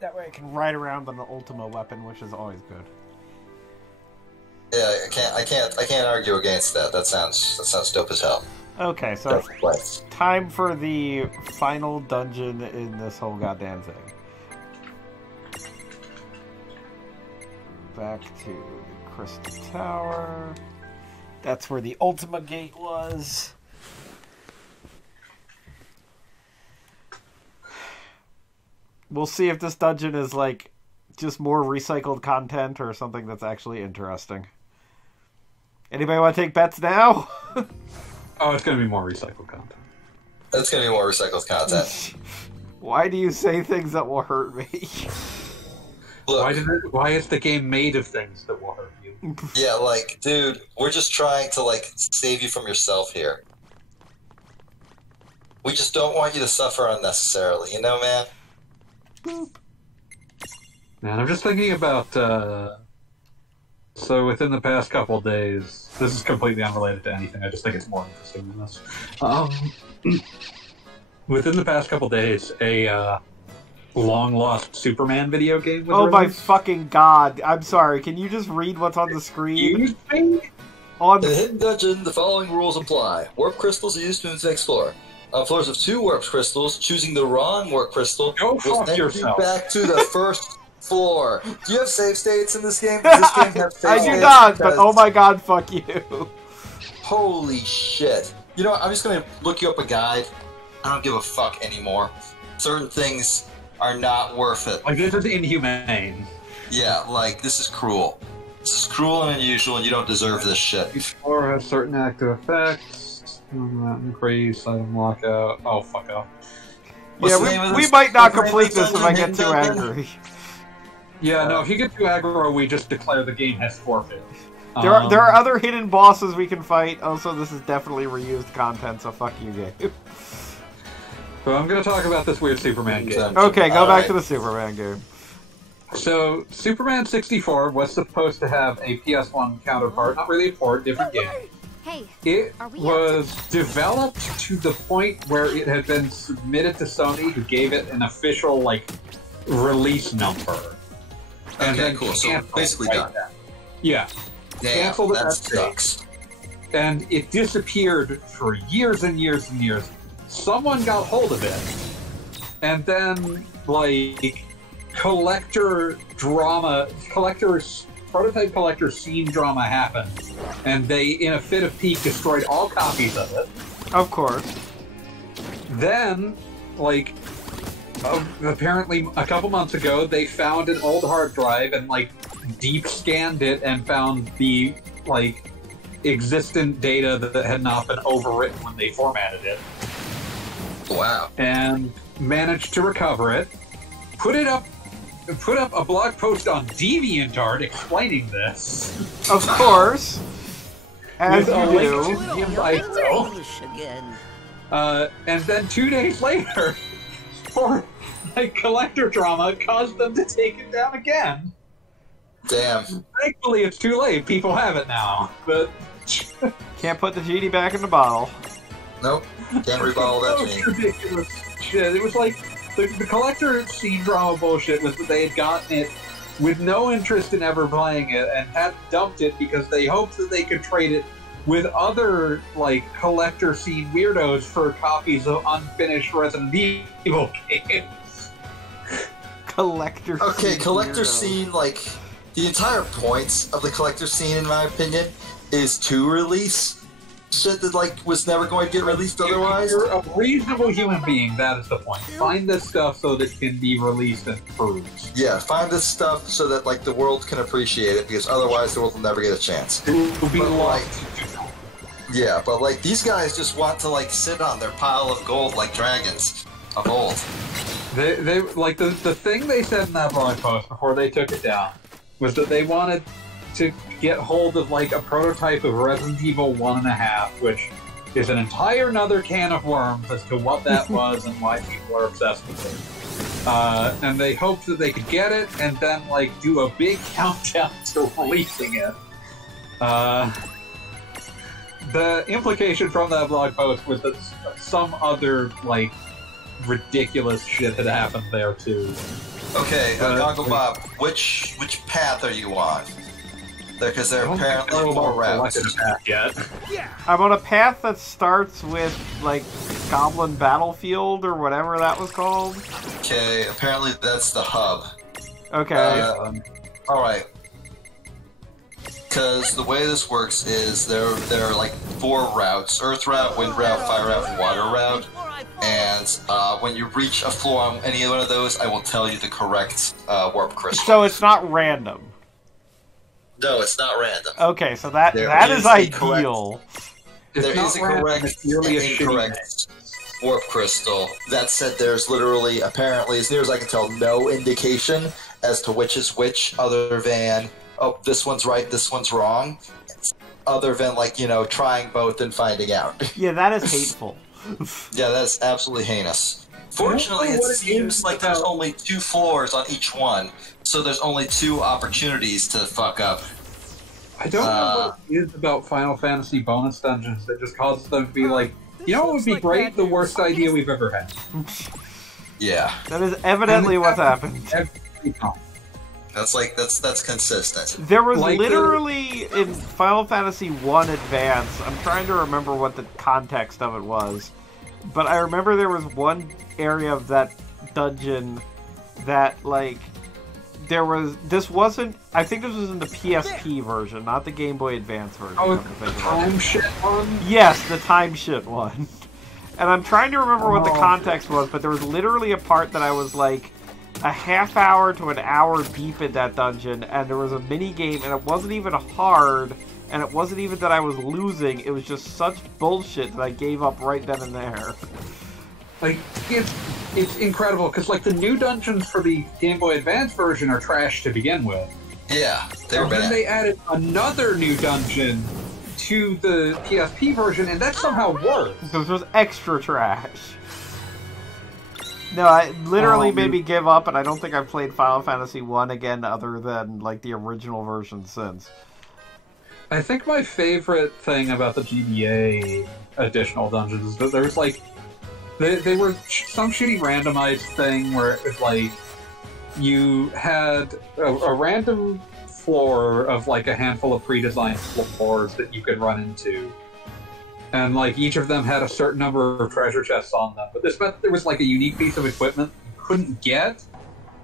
That way I can ride around on the Ultima weapon, which is always good. Yeah, I can't argue against that. That sounds dope as hell. Okay, so time for the final dungeon in this whole goddamn thing. Back to the Crystal Tower. That's where the Ultima Gate was. We'll see if this dungeon is like just more recycled content or something that's actually interesting. Anybody want to take bets now? Oh, it's going to be more recycled content. It's going to be more recycled content. Why do you say things that will hurt me? Look, why is the game made of things that will hurt you? Yeah, like, dude, we're just trying to, like, save you from yourself here. We just don't want you to suffer unnecessarily, you know, man? Boop. Man, I'm just thinking about, so within the past couple days, this is completely unrelated to anything, I just think it's more interesting than this. Within the past couple days, a, long-lost Superman video game was Oh my released. fucking god. I'm sorry, can you just read what's on the screen? On In the hidden dungeon, the following rules apply. Warp crystals are used to explore. On floors of 2 warp crystals, choosing the wrong warp crystal Go will fuck send you yourself. back to the first floor. Do you have save states in this game? Does this game have save I states? do not, but Because- oh my god, fuck you. Holy shit. You know what, I'm just gonna look you up a guide. I don't give a fuck anymore. Certain things are not worth it. Like, this is inhumane. Yeah, like, this is cruel. This is cruel and unusual, and you don't deserve this shit. Each floor has certain active effects. Increase, item lockout. Oh, fuck off. What's the name Yeah, of we this- might not what's the name complete of this if I get dungeon? too angry. Yeah, no, if you get too aggro, we just declare the game has forfeit. There are other hidden bosses we can fight. Also, this is definitely reused content, so fuck you, game. So I'm going to talk about this weird Superman game. Okay, go back Alright. to the Superman game. So, Superman 64 was supposed to have a PS1 counterpart, not really a port, different game. Hey, It Are we was developed to the point where it had been submitted to Sony, who gave it an official, like, release number. And Okay, then cool. So, canceled basically right done. then. Yeah. Damn, Canceled that that sucks. And it disappeared for years and years and years. Someone got hold of it, and then, like, prototype collector scene drama happened, and they, in a fit of pique, destroyed all copies of it. Of course. Then, like, apparently a couple months ago, they found an old hard drive and, like, deep scanned it and found the, like, existent data that had not been overwritten when they formatted it. Wow. And managed to recover it, put up a blog post on DeviantArt explaining this. Of course. As With a you link do. to the ISO. English again. And then 2 days later, for like collector drama, caused them to take it down again. Damn. Thankfully, it's too late. People have it now. But Can't put the genie back in the bottle. Nope. Can't rebottle that It gene. was ridiculous shit. It was like the collector scene drama bullshit was that they had gotten it with no interest in ever playing it and had dumped it because they hoped that they could trade it with other like collector scene weirdos for copies of unfinished Resident Evil games. Collector Okay, scene collector weirdo. scene, like, the entire point of the collector scene, in my opinion, is to release shit that, like, was never going to get released otherwise. You're a reasonable human being, that is the point. Find this stuff so that it can be released and proved. Yeah, find this stuff so that, like, the world can appreciate it, because otherwise the world will never get a chance. It will be But, lost. Yeah, but, like, these guys just want to, like, sit on their pile of gold like dragons of old. They like the thing they said in that blog post before they took it down was that they wanted to get hold of like a prototype of Resident Evil 1.5, which is an entire another can of worms as to what that was and why people are obsessed with it. And they hoped that they could get it and then like do a big countdown to releasing it. The implication from that blog post was that some other like ridiculous shit had happened there too. Okay, Goggle Bob, which path are you on? Because there are apparently 4 routes. Yet. I'm on a path that starts with, like, Goblin Battlefield or whatever that was called. Okay, apparently that's the hub. Okay. Alright. Because the way this works is there are like 4 routes: Earth route, Wind route, Fire route, and Water route. And when you reach a floor on any one of those, I will tell you the correct warp crystal. So it's not random. No, it's not random. Okay, so that There is is a ideal. There is a correct and incorrect warp crystal. That said, there's literally, apparently, as near as I can tell, no indication as to which is which, other than, oh, this one's right, this one's wrong, other than, like, you know, trying both and finding out. Yeah, that is hateful. Yeah, that's absolutely heinous. Fortunately, it seems like there's only 2 floors on each one, so there's only 2 opportunities to fuck up. I don't know what it is about Final Fantasy bonus dungeons that just causes them to be like, you know what would be great? The worst idea we've ever had. Yeah. That is evidently what's happened. That's consistent. There was Like literally in Final Fantasy 1 Advance, I'm trying to remember what the context of it was, but I remember there was one area of that dungeon that, like, this wasn't, I think this was in the PSP version, not the Game Boy Advance version. Oh, the time shit one? Yes, the time shit one. And I'm trying to remember what the context was, but there was literally a part that I was like a half hour to an hour deep in that dungeon, and there was a mini game, and it wasn't even hard, and it wasn't even that I was losing, it was just such bullshit that I gave up right then and there. Like, it's incredible, because, like, the new dungeons for the Game Boy Advance version are trash to begin with. Yeah, they were And then bad. they added another new dungeon to the PSP version, and that's somehow worse. This was extra trash. No, I literally made me give up, and I don't think I've played Final Fantasy 1 again other than, like, the original version since. I think my favorite thing about the GBA additional dungeons is that there's, like, they were some shitty randomized thing where it was like you had a random floor of like a handful of pre-designed floors that you could run into, and like each of them had a certain number of treasure chests on them. But this meant there was like a unique piece of equipment you couldn't get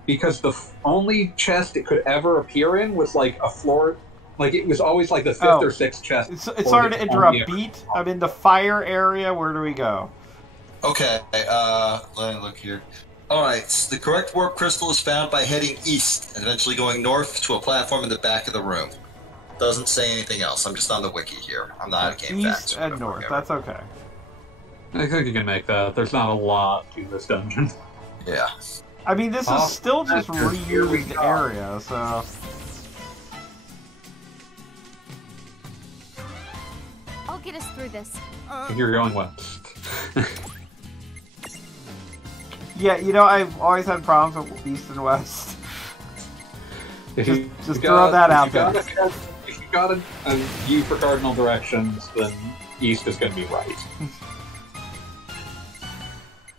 because the only chest it could ever appear in was like a floor. Like, it was always like the 5th or 6th chest. It's sorry to interrupt. Beat, I'm in the fire area. Where do we go? Okay, let me look here. Alright, the correct warp crystal is found by heading east and eventually going north to a platform in the back of the room. Doesn't say anything else. I'm just on the wiki here. I'm not a game facts. East and north. That's okay. I think you can make that. There's not a lot to this dungeon. Yeah. I mean, this is still just reused area, so... I'll get us through this. You're going west. Yeah, you know, I've always had problems with east and west. Just throw that out there. If you got a view for cardinal directions, then east is going to be right.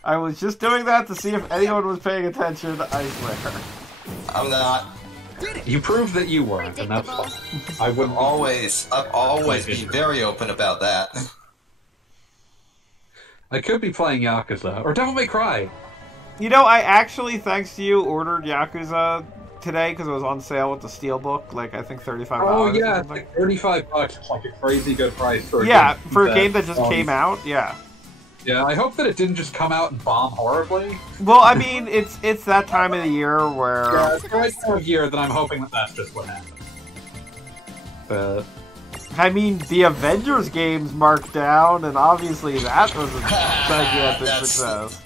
I was just doing that to see if anyone was paying attention, I swear. I'm not. You proved that you weren't, and that's fine. I would I've always been very open about that. I could be playing Yakuza, or Devil May Cry. You know, I actually, thanks to you, ordered Yakuza today because it was on sale with the Steelbook, like, I think $35. Oh, yeah, it's like $35. It's like a crazy good price for a yeah, game for a game that just came out, yeah. Yeah, I hope that it didn't just come out and bomb horribly. Well, I mean, it's that time of the year where... Yeah, it's the right time of year that I'm hoping that that's just what happened. But... I mean, the Avengers games marked down, and obviously that was a gigantic success.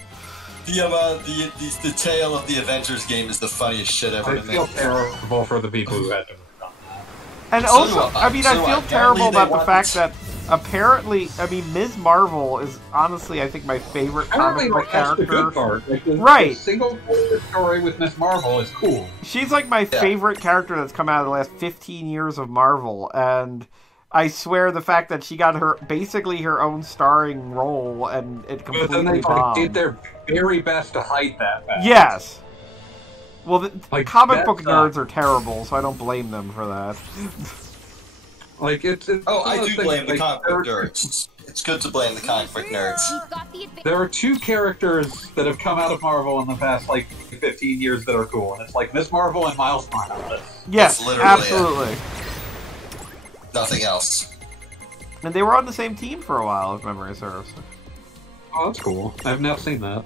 The tale of the Avengers game is the funniest shit ever to me. I feel terrible for the people who had to have done that. And also, I mean, I feel terrible about the fact that apparently, I mean, Ms. Marvel is honestly, I think, my favorite comic book character. That's the good part. Like, right. The single story with Ms. Marvel is cool. She's like my favorite character that's come out of the last 15 years of Marvel, and I swear the fact that she got basically her own starring role and it completely bombed. But then they did their very best to hide that fact. Yes. I feel terrible for the people who had to have done that. And also, I mean, I feel terrible about the fact that apparently, I mean, Ms. Marvel is honestly, I think, my favorite comic book character. Right. She's like my favorite character that's come out of the last 15 years of Marvel, and I swear the fact that she got basically her own starring role and it completely bombed. Yes. Well, the Like, comic book that nerds are terrible, so I don't blame them for that. Like, it's Oh, one I of do those blame the things, comic book nerds. It's good to blame the comic book nerds. We've got the advantage. There are two characters that have come out of Marvel in the past, like, 15 years that are cool, and it's like Ms. Marvel and Miles Morales. Yes, That's literally absolutely. Nothing else. And they were on the same team for a while, if memory serves. Oh, that's cool. I've never seen that.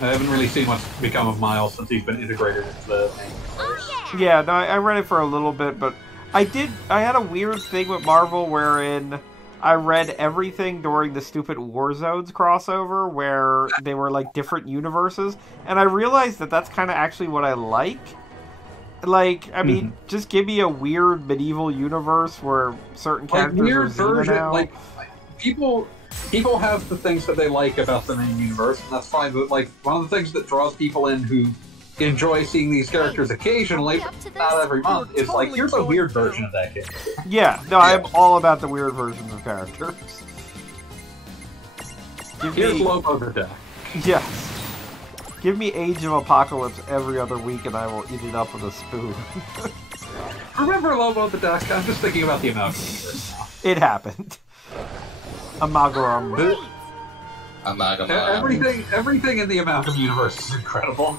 I haven't really seen what's become of Miles since he's been integrated into the main universe. Oh, Yeah, no, I read it for a little bit, but I had a weird thing with Marvel wherein I read everything during the stupid Warzones crossover where they were like different universes, and I realized that that's kind of actually what I like. Like, I mean, just give me a weird medieval universe where certain characters weird are Xena version, now. like people have the things that they like about the main universe, and that's fine. But like one of the things that draws people in who enjoy seeing these characters occasionally, but not every month, is like here's a weird version of that character. Yeah, no, I'm all about the weird versions of characters. Here's Lobo the Duck. Yes. Give me Age of Apocalypse every other week and I will eat it up with a spoon. Remember Lobo the Duck? I'm just thinking about the Amalgam universe now. It happened. Amalgam. Everything in the Amalgam universe is incredible.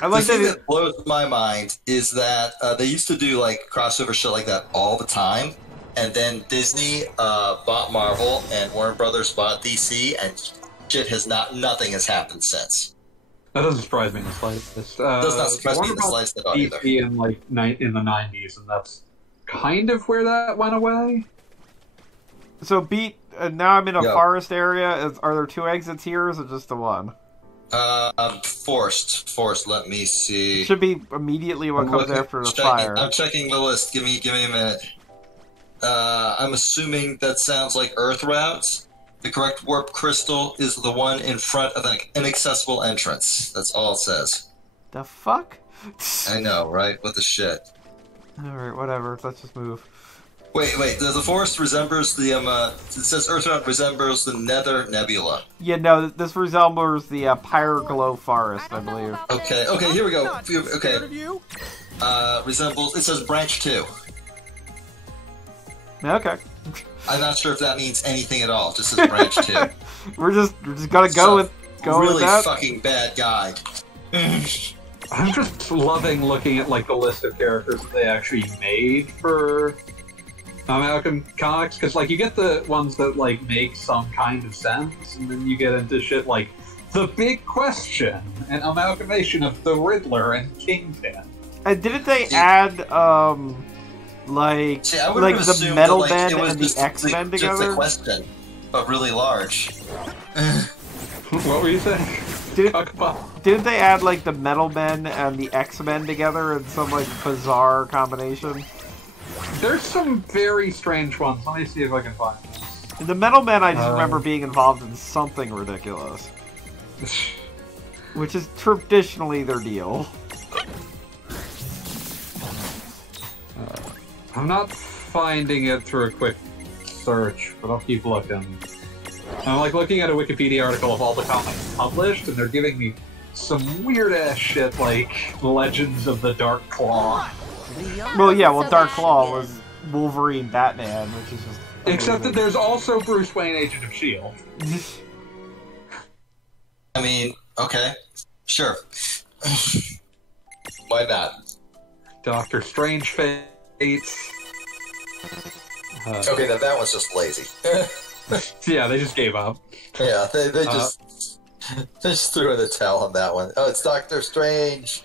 I like the thing that. that blows my mind is that they used to do like crossover shit like that all the time, and then Disney bought Marvel and Warner Brothers bought DC, and shit nothing has happened since. That doesn't surprise me in the slightest. Does not surprise me in the slightest at all either. DC in like in the 90s, and that's kind of where that went away. So, Beat, now I'm in a forest area. Are there two exits here, or is it just the one? Forced. Let me see. It should be immediately what comes after the fire. I'm checking the list. Give me a minute. I'm assuming that sounds like Earth routes. The correct warp crystal is the one in front of an inaccessible entrance. That's all it says. The fuck? I know, right? What the shit? Alright, whatever. Let's just move. Wait. The forest resembles the it says Earth route resembles the Nether Nebula. Yeah, no, this resembles the Pyroglow Forest, I believe. Okay, here we go. Okay. Resembles. It says Branch 2. Okay. I'm not sure if that means anything at all. Just says Branch 2. we're just gonna go with really that. Fucking bad guide. I'm just loving looking at like the list of characters that they actually made for Amalgam comics, because like you get the ones that like make some kind of sense, and then you get into shit like The Big Question, an amalgamation of the Riddler and Kingpin. And didn't they add like the Metal Men and the X-Men together? Just a question, but really large. What were you saying? Didn't they add like the Metal Men and the X-Men together in some like bizarre combination? There's some very strange ones. Let me see if I can find them. The Metal Men, I just remember being involved in something ridiculous, which is traditionally their deal. I'm not finding it through a quick search, but I'll keep looking. I'm like looking at a Wikipedia article of all the comics published, and they're giving me some weird-ass shit like Legends of the Dark Claw. Well, yeah, Dark Claw was Wolverine Batman, which is just amazing. Except that there's also Bruce Wayne, Agent of S.H.I.E.L.D. I mean, okay, sure. Why not? Doctor Strange Fate. Okay, now that one's just lazy. Yeah, they just gave up. Yeah, they just threw in the towel on that one. Oh, it's Doctor Strange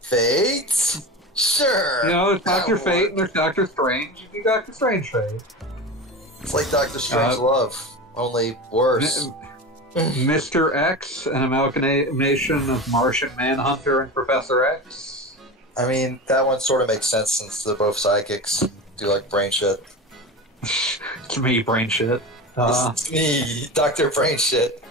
Fate? Sure. You know, there's Doctor Fate and there's Doctor Strange. You do Doctor Strange Fate. It's like Doctor Strange Love, only worse. Mr. X, an amalgamation of Martian Manhunter and Professor X. I mean, that one sort of makes sense since they're both psychics. Do like brain shit. It's me, brain shit. It's me, Dr. Brain Shit.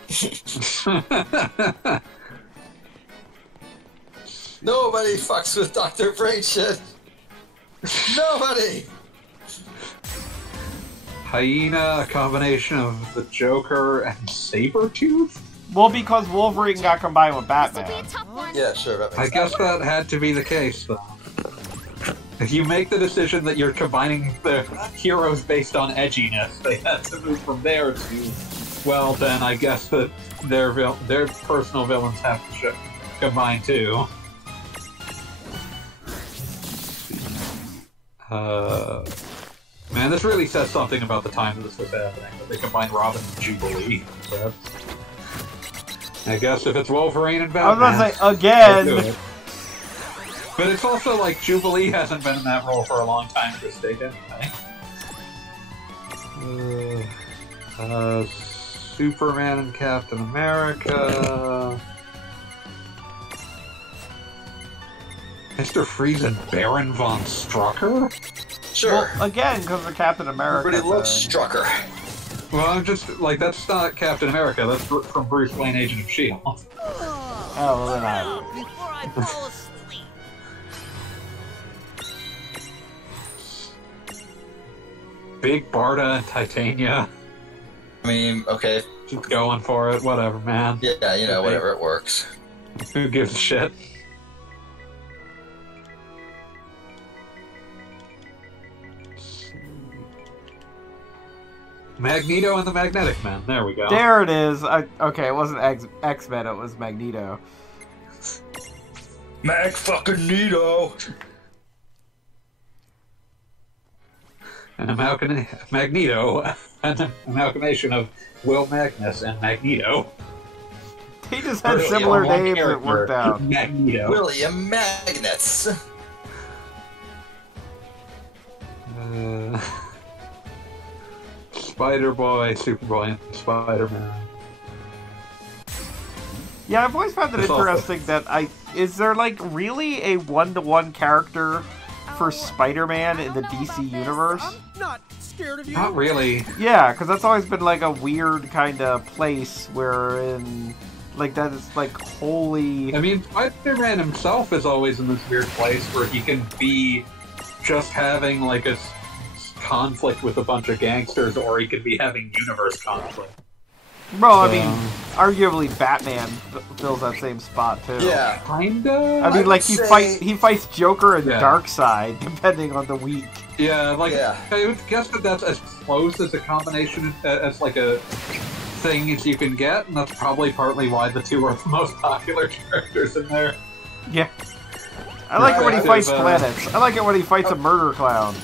Nobody fucks with Dr. Brain Shit. Nobody. Hyena, a combination of the Joker and Sabretooth? Well, because Wolverine got combined with Batman. Yeah, sure. That I makes guess that had to be the case, though. If you make the decision that you're combining the heroes based on edginess, they had to move from there to, well, then I guess that their personal villains have to combine too. Man, this really says something about the time that this was happening, that they combined Robin and Jubilee. So I guess if it's Wolverine and Batman, I was gonna say, again! do it. But it's also like Jubilee hasn't been in that role for a long time to stake anyway. Superman and Captain America. Mr. Freeze and Baron von Strucker? Sure. Well, again, because of Captain America. Everybody loves Strucker. Well, I'm just, like, that's not Captain America, that's from Bruce Wayne, Agent of S.H.I.E.L.D. Oh, well, then I... Before I fall asleep. Big Barda and Titania. I mean, okay. Just going for it, whatever, man. Yeah, you know, whatever, it works. Who gives a shit? Magneto and the Magnetic Man. There we go. There it is. Okay, it wasn't X-Men, it was Magneto. Mag-fucking-Neto! An Magneto, an amalgamation of Will Magnus and Magneto. They just had Really, similar one names that character, worked out. Magneto. William Magnets! Spider-Boy, Superboy, and Spider-Man. Yeah, I've always found it It's interesting that is there like really a one-to-one character for Spider-Man in the DC universe? I'm not scared of you. Not really. Yeah, because that's always been like a weird kind of place wherein like that is like wholly. I mean, Spider-Man himself is always in this weird place where he can be just having like a conflict with a bunch of gangsters, or he could be having universe conflict. Well, I mean, arguably Batman fills that same spot too. Yeah. Kinda. I mean, like he fights Joker and Yeah. Darkseid depending on the week. Yeah, like Yeah. I would guess that that's as close as a combination as like a thing as you can get, and that's probably partly why the two are the most popular characters in there. Yeah. I like it when he Yeah, fights planets. I like it when he fights a murder clown.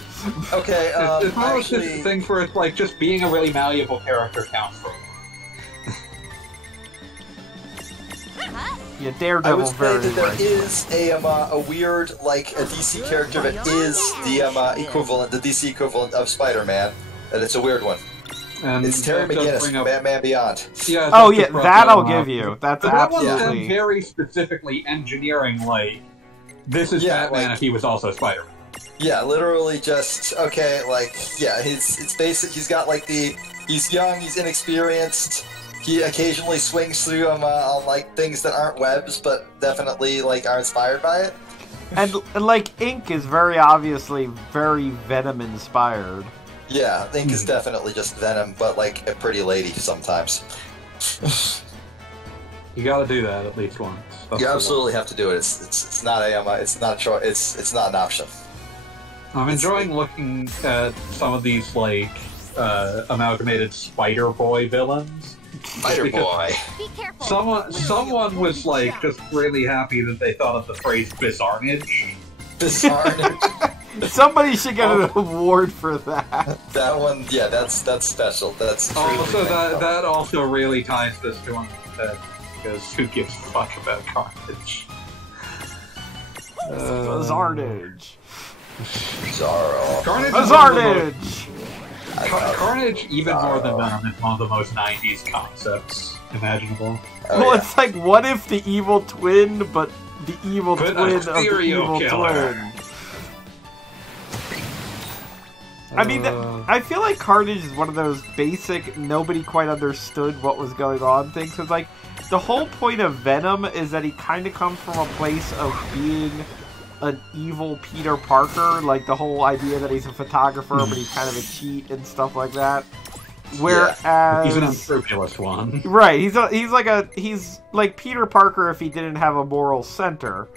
Okay, It's one of those actually... things where it's like just being a really malleable character counts for. Yeah, I Daredevil would say very that there right. is a weird, like, a DC character that is the equivalent, the DC equivalent of Spider-Man, and it's a weird one. And It's Terry that does McGinnis bring from up- Batman Beyond. Yeah, Oh that yeah, just brought that I'll up. give you. That's But that was them absolutely. very specifically engineering, like, this is Yeah, Batman like- if he was also Spider-Man. Yeah, literally just, okay, like, yeah, it's basic, he's got, like, he's young, he's inexperienced, he occasionally swings through them on, like, things that aren't webs, but definitely, like, are inspired by it. And like Ink is very obviously very Venom inspired. Yeah, Ink is definitely just Venom, but, like, a pretty lady sometimes. You gotta do that at least once. That's You the absolutely have to do it. It's not it's not a choice. It's not an option. I'm enjoying looking at some of these, like, amalgamated Spider-Boy villains. Spider Boy. Be careful. Someone was, like, just really happy that they thought of the phrase bizarrenage. Bizarre. Somebody should get an award for that. That one, yeah, that's special. That's truly Also, thankful. that also really ties this to one head, because who gives a fuck about Carnage? Bizarrenage. Bizarro. Carnage, Bizarrenage! Carnage, even more than Venom, is one of the most 90s concepts imaginable. Oh, Well, yeah. it's like, what if the evil twin, but the evil But a twin of the serial evil killer. twin? I mean, I feel like Carnage is one of those basic, nobody quite understood what was going on things. Because, like, the whole point of Venom is that he kind of comes from a place of being an evil Peter Parker. Like, the whole idea that he's a photographer, but he's kind of a cheat and stuff like that. Whereas He's an unscrupulous one. right, he's like Peter Parker if he didn't have a moral center.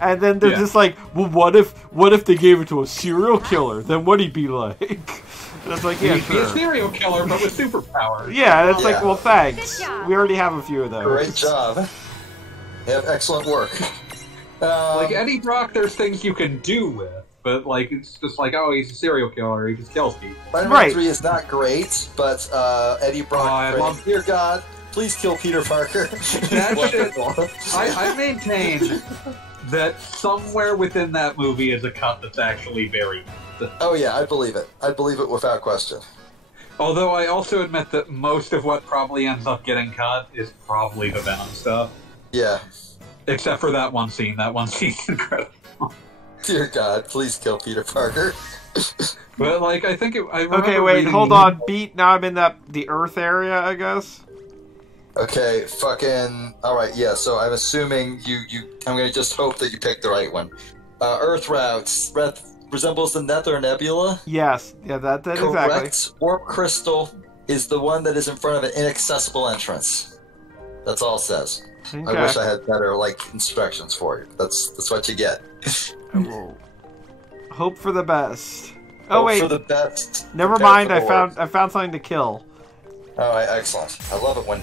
And then they're just like, well, what if they gave it to a serial killer? Then what'd he be like? And it's like, yeah, He'd be sure. a serial killer, but with superpowers. Yeah, and it's like, well, thanks. We already have a few of those. Great job. You have excellent work. Like Eddie Brock, there's things you can do with, but like it's just like, oh, he's a serial killer, he just kills people. Spider-Man 3 is not great, but Eddie Brock, dear God, please kill Peter Parker. That shit, I maintain that somewhere within that movie is a cut that's actually very good. Oh yeah, I believe it. I believe it without question. Although I also admit that most of what probably ends up getting cut is probably the Venom stuff. Yeah. Except for that one scene. That one scene's incredible. Dear God, please kill Peter Parker. But like, I think okay, wait, hold on. Beat. Now I'm in the Earth area, I guess. Okay, fucking. All right, yeah. So I'm assuming you. I'm gonna just hope that you picked the right one. Earth routes resembles the Nether Nebula. Yes, yeah, that correct. exactly. Correct. Warp crystal is the one that is in front of an inaccessible entrance. That's all it says. Okay. I wish I had better instructions for you. That's what you get. I will hope for the best. Oh wait, for the best. Never mind. I found something to kill. All right, excellent. I love it when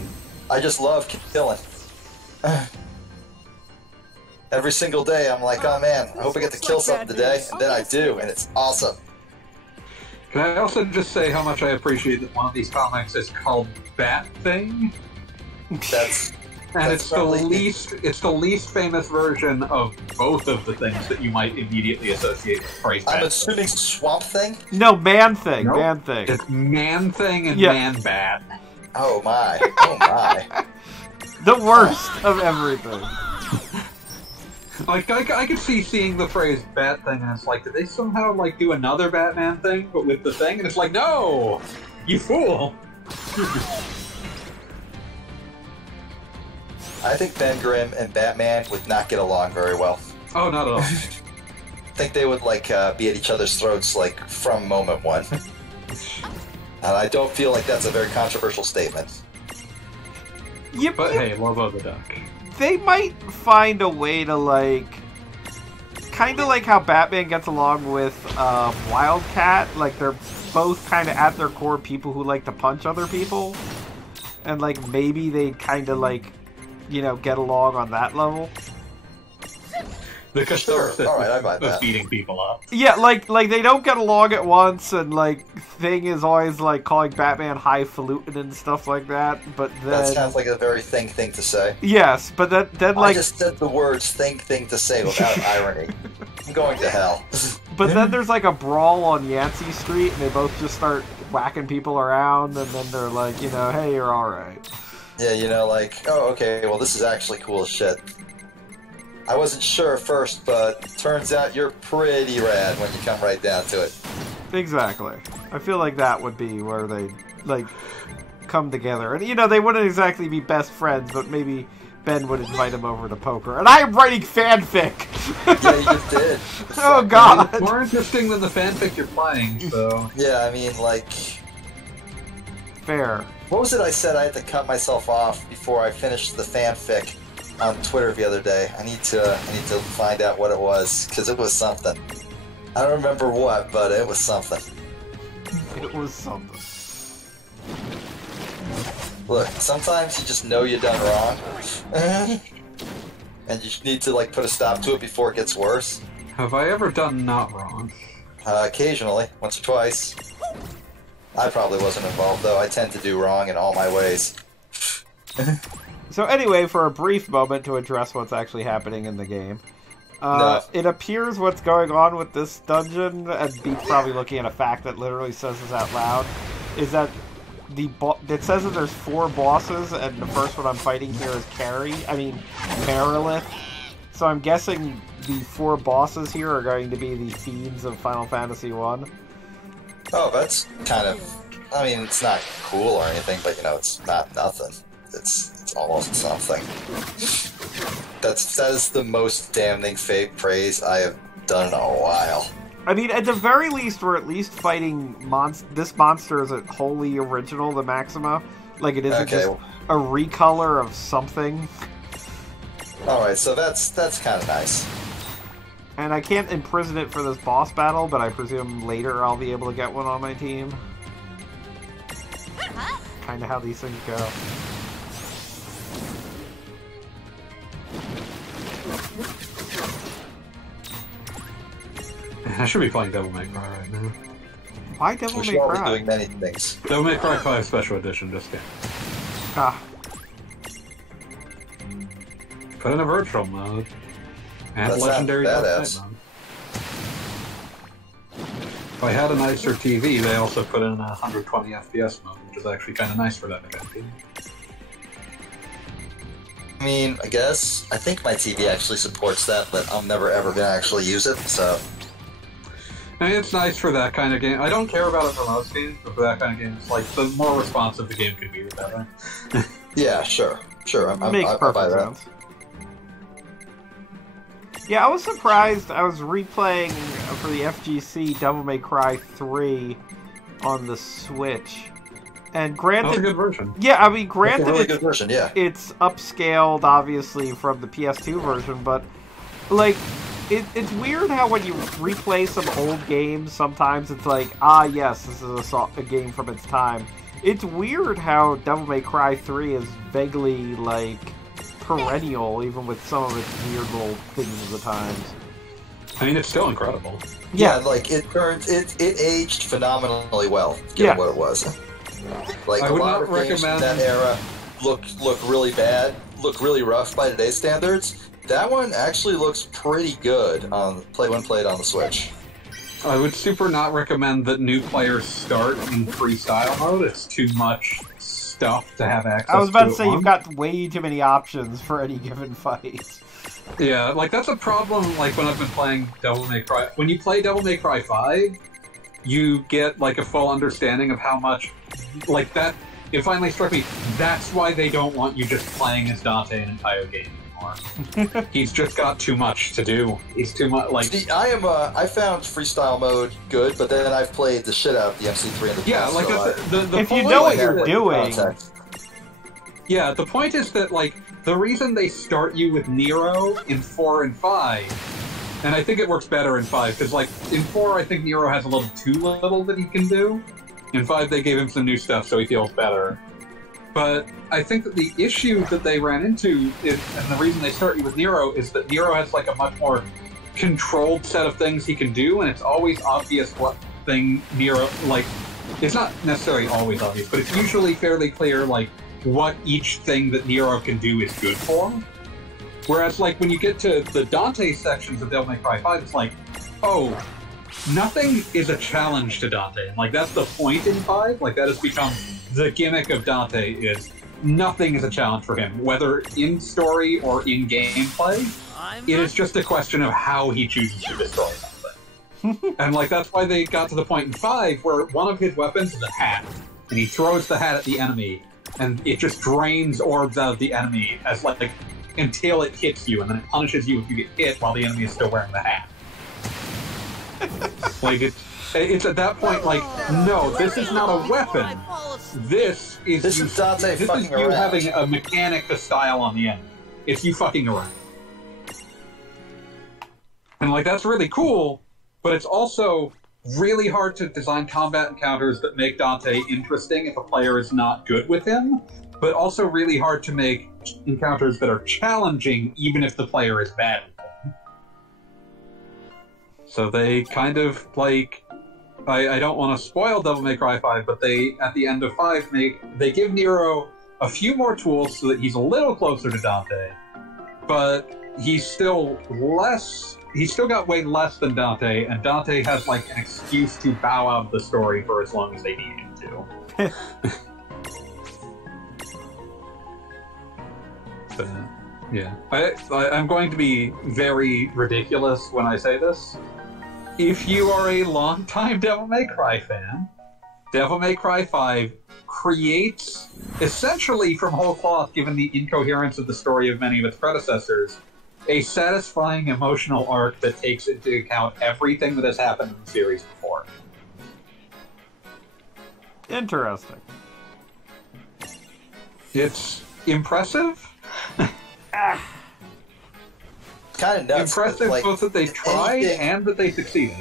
I just love killing. Every single day, I'm like, oh man, I hope I get to kill something today, and then I do, and it's awesome. Can I also just say how much I appreciate that one of these comics is called Bat Thing? And it's the least famous version of both of the things that you might immediately associate with Price. I'm assuming Swamp Thing? No, Man Thing. Nope. Man Thing. It's Man Thing and Man Bat. Oh my. Oh my. The worst of everything. Like, I could see seeing the phrase Bat Thing, and it's like, did they somehow, do another Batman thing, but with the thing? And it's like, no! You fool! I think Ben Grimm and Batman would not get along very well. Oh, not at all. I think they would, be at each other's throats, from moment one. And I don't feel like that's a very controversial statement. But hey, Lobo the Duck. They might find a way to, kind of like how Batman gets along with Wildcat. They're both kind of at their core people who like to punch other people. And, maybe they kind of, get along on that level. The catharsis of beating people up. Yeah, like they don't get along at once, and Thing is always calling Batman highfalutin and stuff like that. But then that sounds like a very thing to say. Yes, but then I just said the words thing to say without irony. I'm going to hell. But then there's a brawl on Yancey Street, and they both just start whacking people around, and then they're like, hey, you're all right. Yeah, oh, okay, well, this is actually cool as shit. I wasn't sure at first, but turns out you're pretty rad when you come right down to it. Exactly. I feel like that would be where they, come together. And, they wouldn't exactly be best friends, but maybe Ben would invite him over to poker. And I am writing fanfic! Yeah, you just did. Oh, God! It's more interesting than the fanfic you're playing, so... Yeah, I mean, Fair. What was it I said I had to cut myself off before I finished the fanfic on Twitter the other day? I need to find out what it was, because it was something. I don't remember what, but it was something. It was something. Look, sometimes you just know you've done wrong. And you need to, put a stop to it before it gets worse. Have I ever done not wrong? Occasionally. Once or twice. I probably wasn't involved, though. I tend to do wrong in all my ways. So anyway, for a brief moment to address what's actually happening in the game. It appears what's going on with this dungeon, and Beat's probably looking at a fact that literally says this out loud, is that it says that there's 4 bosses, and the first one I'm fighting here is Merilith. So I'm guessing the 4 bosses here are going to be the fiends of Final Fantasy 1. Oh, that's kind of... it's not cool or anything, but, it's not nothing. It's almost something. That is the most damning fake praise I have done in a while. I mean, at the very least, we're at least fighting this monster isn't wholly original, the Maxima. Like, it isn't just a recolor of something. Alright, so that's kind of nice. And I can't imprison it for this boss battle, but I presume later I'll be able to get one on my team. Kind of how these things go. I should be playing Devil May Cry right now. Why Devil May Cry? Doing many things. Devil May Cry 5 Special Edition, just kidding. Ah. Put in a virtual mode. And That's legendary not Dark badass. Knight mode. If I had a nicer TV, they also put in a 120 FPS mode, which is actually kind of nice for that kind of game. I mean, I guess. I think my TV actually supports that, but I'm never ever gonna actually use it, so. I mean, it's nice for that kind of game. I don't care about it for most games, but for that kind of game, it's like, the more responsive the game could be, the better. Yeah, sure. Sure, Makes I'll buy perfect that. sense. Yeah, I was surprised. I was replaying for the FGC Devil May Cry 3 on the Switch. And granted... That's a good version. Yeah, I mean, granted That's a really good version, yeah. It's upscaled, obviously, from the PS2 version, but, like, it's weird how when you replay some old games, sometimes it's like, ah, yes, this is a game from its time. It's weird how Devil May Cry 3 is vaguely, like, perennial, even with some of its weird little things at the times. I mean, it's still incredible. Yeah, like, it aged phenomenally well, given what it was. Like, I a would lot not of games from recommend that era look really bad, look really rough by today's standards. That one actually looks pretty good when played on the Switch. I would super not recommend that new players start in freestyle mode. It's too much stuff to have access to. I was about to say, once. you've got way too many options for any given fight. Yeah, like, that's a problem, like, when I've been playing Devil May Cry. When you play Devil May Cry 5, you get, like, a full understanding of how much, like, that, it finally struck me, that's why they don't want you just playing as Dante an entire game anymore. He's just got too much to do. He's too much, like... See, I found freestyle mode good, but then I've played the shit out of the MC3 and the Yeah, PS, like, so the If you point know what is you're that- doing... Yeah, the point is that, like, the reason they start you with Nero in 4 and 5, and I think it works better in 5, because, like, in 4 I think Nero has a little too little that he can do. In 5 they gave him some new stuff so he feels better. But I think that the issue that they ran into, and the reason they start you with Nero, is that Nero has, like, a much more controlled set of things he can do, and it's always obvious what thing Nero, like, it's not necessarily always obvious, but it's usually fairly clear, like, what each thing that Nero can do is good for. Whereas, like, when you get to the Dante sections of Devil May Cry 5, it's like, oh, nothing is a challenge to Dante. And, like, that's the point in 5. Like, that has become the gimmick of Dante, is nothing is a challenge for him. Whether in story or in gameplay, it is just a question of how he chooses to destroy something. And, like, that's why they got to the point in 5 where one of his weapons is a hat. And he throws the hat at the enemy, and it just drains orbs out of the enemy as, like, until it hits you, and then it punishes you if you get hit while the enemy is still wearing the hat. Like, it's at that point, like, no, this is not a weapon. This is Dante fucking you around. having a mechanic to style on the enemy. It's you fucking around. And, like, that's really cool, but it's also really hard to design combat encounters that make Dante interesting if a player is not good with him, but also really hard to make encounters that are challenging even if the player is bad with him. So they kind of, like, I don't want to spoil Devil May Cry 5, but they, at the end of 5, they give Nero a few more tools so that he's a little closer to Dante, but he's still got way less than Dante, and Dante has, like, an excuse to bow out of the story for as long as they need him to. But, yeah. I'm going to be very ridiculous when I say this. If you are a longtime Devil May Cry fan, Devil May Cry 5 creates, essentially from whole cloth, given the incoherence of the story of many of its predecessors, a satisfying emotional arc that takes into account everything that has happened in the series before. Interesting. It's impressive. Kind of nuts. Impressive like, both that they tried and that they succeeded.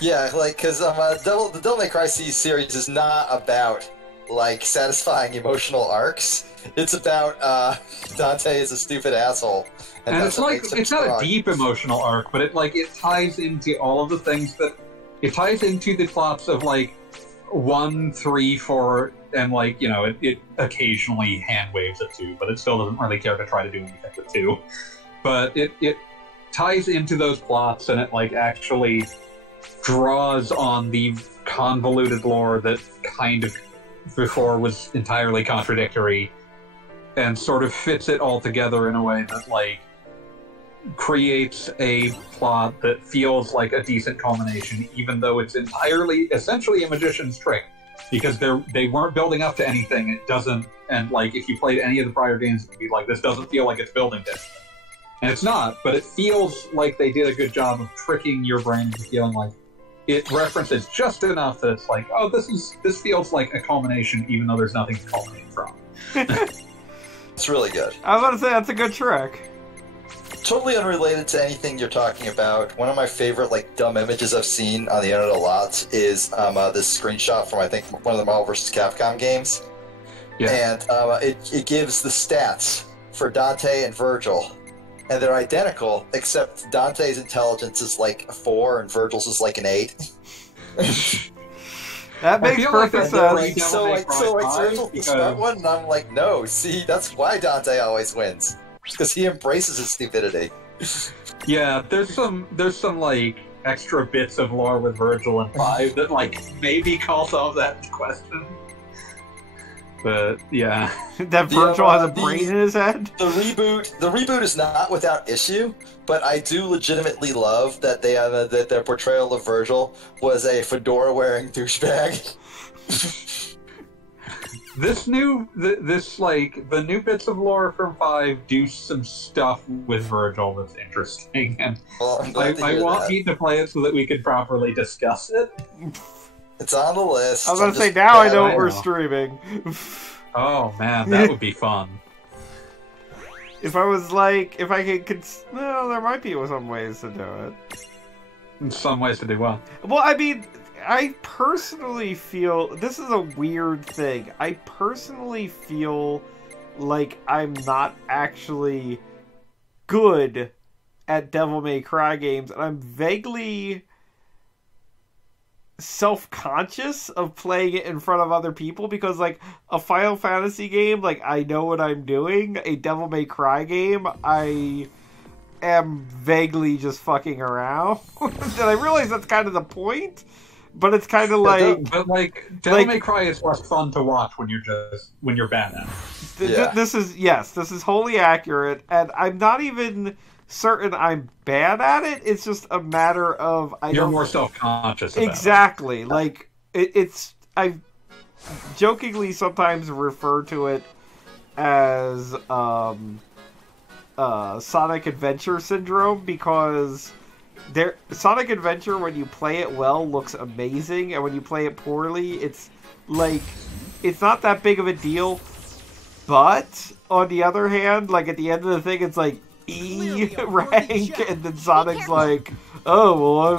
Yeah, like, because the Devil May Cry series is not about, like, satisfying emotional arcs. It's about Dante is a stupid asshole. And it's like, it's not a deep emotional arc, but it ties into all of the things that... It ties into the plots of, like, 1, 3, 4, and, like, you know, it occasionally hand waves at 2, but it still doesn't really care to try to do anything with 2. But it ties into those plots, and it, like, actually draws on the convoluted lore that kind of before was entirely contradictory, and sort of fits it all together in a way that, like, creates a plot that feels like a decent culmination, even though it's essentially a magician's trick, because they weren't building up to anything. It doesn't, and, like, if you played any of the prior games, it'd be like, this doesn't feel like it's building to anything. And it's not, but it feels like they did a good job of tricking your brain into feeling like it references just enough that it's like, oh, this feels like a culmination, even though there's nothing to culminate from. It's really good. I was about to say, that's a good trick. Totally unrelated to anything you're talking about, one of my favorite, like, dumb images I've seen on the internet a lot is this screenshot from, I think, one of the Marvel vs. Capcom games. Yeah. And it gives the stats for Dante and Virgil. And they're identical, except Dante's intelligence is like a 4 and Virgil's is like an 8. That makes perfect sense. So Virgil's the smart one, and I'm like, no, see, that's why Dante always wins. Because he embraces his stupidity. Yeah, there's some like extra bits of lore with Virgil and 5 that like maybe call some of that into question. But yeah, that Virgil has a brain in his head. The reboot is not without issue, but I do legitimately love that they that their portrayal of Virgil was a fedora-wearing douchebag. The new bits of lore from 5 do some stuff with Virgil that's interesting, and well, I want you to play it so that we can properly discuss it. It's on the list. I was going to say, now I know what we're streaming. Oh, man, that would be fun. If I could... No, there might be some ways to do it. Some ways to do what? Well, I mean, I personally feel... This is a weird thing. I personally feel like I'm not actually good at Devil May Cry games, and I'm vaguely self-conscious of playing it in front of other people, because like a Final Fantasy game, like I know what I'm doing. A Devil May Cry game, I am vaguely just fucking around. And I realize that's kind of the point, but it's kind of like... But like, Devil May Cry is less fun to watch when you're bad at it. This is wholly accurate, and I'm not even certain I'm bad at it. It's just a matter of you're more self-conscious about exactly. Like it's I jokingly sometimes refer to it as Sonic Adventure syndrome, because Sonic Adventure, when you play it well, looks amazing, and when you play it poorly, it's like it's not that big of a deal. But on the other hand, like at the end of the thing, it's like E rank, and then Sonic's like, oh, well,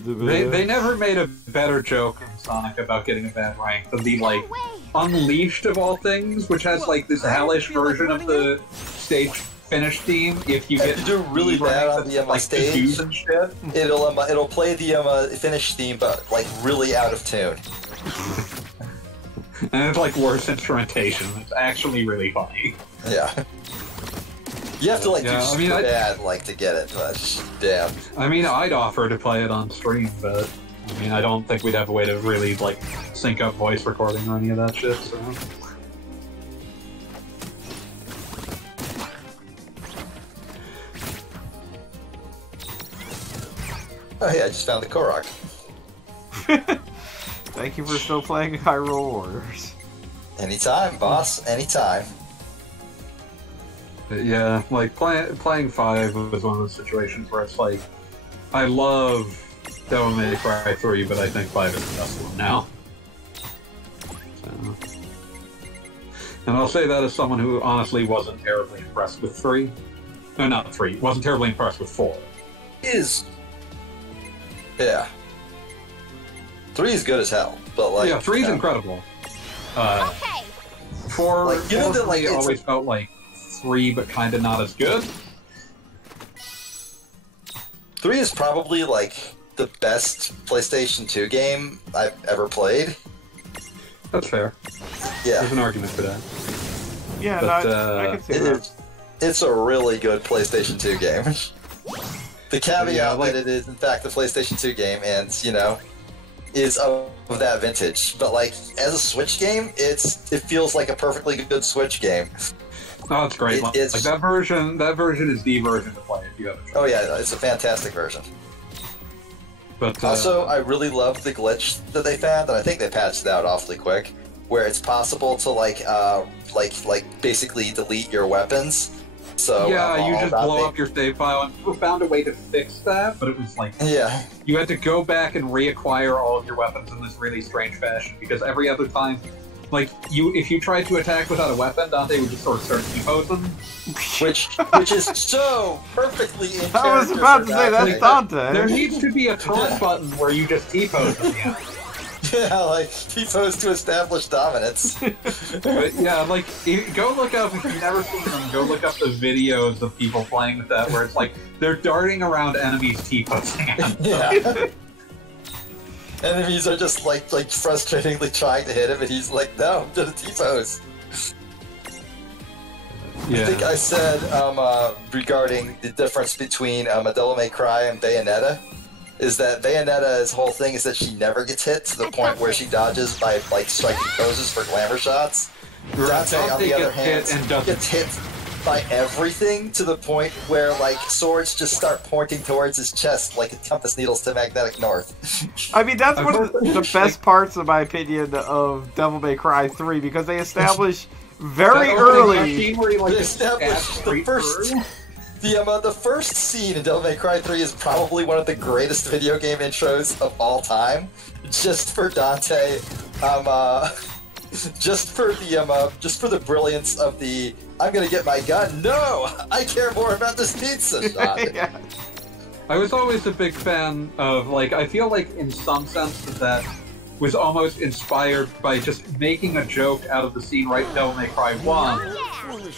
they never made a better joke in Sonic about getting a bad rank than the, like, Unleashed of all things, which has, like, this hellish version of the stage finish theme. If you get to do really bad on the like, stage, and shit, it'll play the finish theme, but, like, really out of tune. And it's, like, worse instrumentation. It's actually really funny. Yeah. You have to, like, do super bad, like, to get it, but damn. I mean, I'd offer to play it on stream, but, I mean, I don't think we'd have a way to really, like, sync up voice recording or any of that shit, so... Oh yeah, I just found the Korok. Thank you for still playing Hyrule Warriors. Anytime, boss, anytime. Yeah, like playing 5 was one of those situations where it's like, I love Devil May Cry 3, but I think 5 is the best one now. So. And I'll say that as someone who honestly wasn't terribly impressed with 3. No, not 3. Wasn't terribly impressed with 4. Yeah. 3 is good as hell, but like... Yeah, 3 is incredible. Okay. 4, like, you know that, like, always felt like 3, but kind of not as good. 3 is probably, like, the best PlayStation 2 game I've ever played. That's fair. Yeah. There's an argument for that. Yeah, But, I can see that. It's a really good PlayStation 2 game. The caveat that it is, in fact, a PlayStation 2 game, and, you know, is of that vintage. But, like, as a Switch game, it feels like a perfectly good Switch game. Oh, it's great. Like that version is the version to play if you have it. Oh yeah, it's a fantastic version. But also, I really love the glitch that they found, and I think they patched it out awfully quick, where it's possible to like basically delete your weapons. So yeah, you just blow up your save file, and we found a way to fix that, but it was like you had to go back and reacquire all of your weapons in this really strange fashion, because every other time, like if you tried to attack without a weapon, Dante would just sort of start T-posing. Which is so perfectly in character. I was about to say that's Dante. There needs to be a turn button where you just T-pose at the end. Yeah, like T-pose to establish dominance. But yeah, like go look up if you've never seen them. Go look up the videos of people playing with that, where it's like they're darting around enemies T-posing. Yeah. Enemies are just like frustratingly trying to hit him, and he's like, "No, I'm gonna T-pose." Yeah. I think I said regarding the difference between Devil May Cry and Bayonetta is that Bayonetta's whole thing is that she never gets hit to the point where she dodges by like striking poses for glamour shots. Dante, on the other hand, gets hit by everything to the point where like swords just start pointing towards his chest like compass needles to magnetic north. I mean, that's one of the best parts, in my opinion, of Devil May Cry 3, because they establish very early. They establish the first scene in Devil May Cry 3 is probably one of the greatest video game intros of all time. Just for Dante, just for the brilliance of the "I'm gonna get my gun." No, I care more about this pizza shot. Yeah. I was always a big fan of, like, I feel like in some sense that was almost inspired by just making a joke out of the scene right in Devil May Cry 1,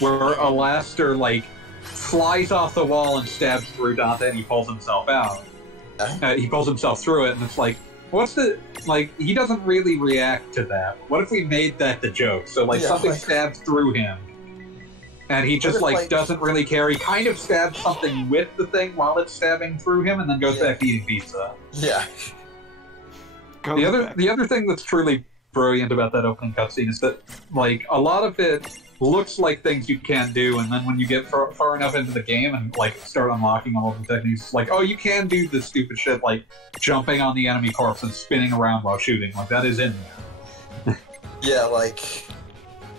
where Alastair, like, flies off the wall and stabs through Dante, and he pulls himself out. He pulls himself through it, and it's like, he doesn't really react to that. What if we made that the joke? So, like, something stabs through him, and he just, like, doesn't really care. He kind of stabs something with the thing while it's stabbing through him, and then goes back to eating pizza. Yeah. The other thing that's truly brilliant about that opening cutscene is that, like, a lot of it looks like things you can do, and then when you get far enough into the game and like start unlocking all of the techniques, like, oh, you can do this stupid shit like jumping on the enemy corpse and spinning around while shooting. Like, that is in there. Yeah, like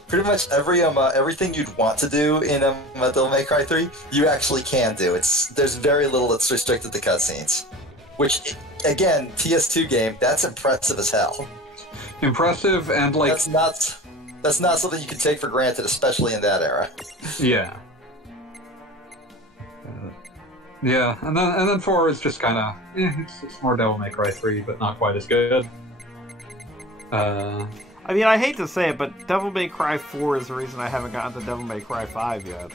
pretty much everything you'd want to do in Devil May Cry 3, you actually can do. There's very little that's restricted to cutscenes, which again, PS2 game, that's impressive as hell. Impressive, and like that's not something you can take for granted, especially in that era. Yeah. Yeah, and then 4 is just kind of, it's more Devil May Cry 3, but not quite as good. I mean, I hate to say it, but Devil May Cry 4 is the reason I haven't gotten to Devil May Cry 5 yet.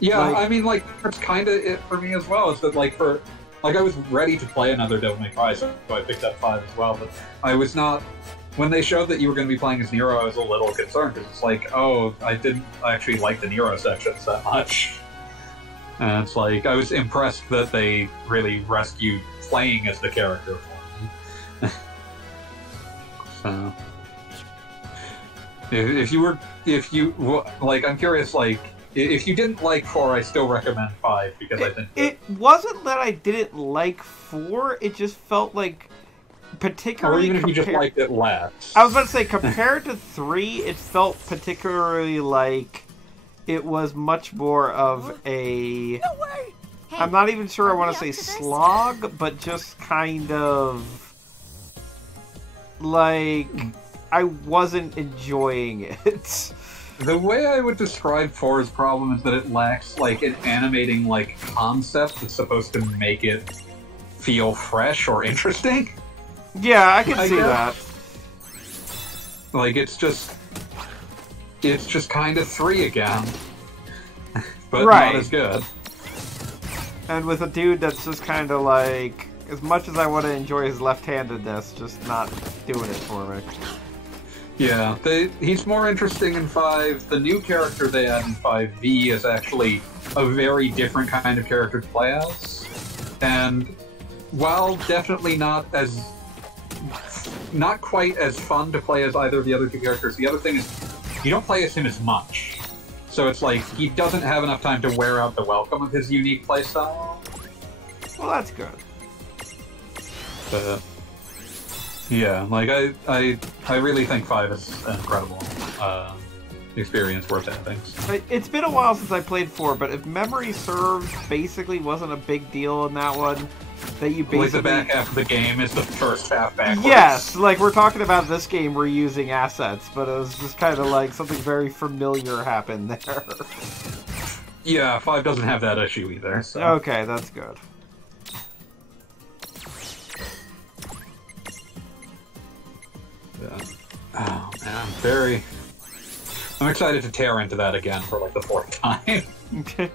Yeah, I mean, like, that's kind of it for me as well, is that, like, I was ready to play another Devil May Cry, so I picked up 5 as well, but I was not... When they showed that you were going to be playing as Nero, I was a little concerned, because it's like, oh, I didn't actually like the Nero sections that much. And it's like, I was impressed that they really rescued playing as the character for me. So... I'm curious, like, if you didn't like 4, I still recommend 5, because I think... It wasn't that I didn't like 4, it just felt like... particularly, or even if you just liked it less. I was about to say, compared to 3, it felt particularly like it was much more of a... No way! Hey, I'm not even sure I are want we to up say to this? slog, but just kind of... like... I wasn't enjoying it. The way I would describe 4's problem is that it lacks, like, an animating, like, concept that's supposed to make it feel fresh or interesting. Yeah, I can see guess. that. Like, it's just kind of 3 again. But Right. not as good. And with a dude that's just kind of like... as much as I want to enjoy his left-handedness, just not doing it for me. Yeah, he's more interesting in 5. The new character they add in 5V is actually a very different kind of character to play as. And while definitely not quite as fun to play as either of the other 2 characters, the other thing is you don't play as him as much. So it's like he doesn't have enough time to wear out the welcome of his unique playstyle. Well, that's good. But yeah, like I really think 5 is an incredible experience worth having. It's been a while since I played 4, but if memory serves, basically wasn't a big deal in that one. That you basically... like the back half of the game is the first half backwards. Yes, like we're talking about this game reusing assets, but it was just kind of like something very familiar happened there. Yeah, 5 doesn't have that issue either. So. Okay, that's good. Yeah. Oh man, I'm excited to tear into that again for like the 4th time. Okay.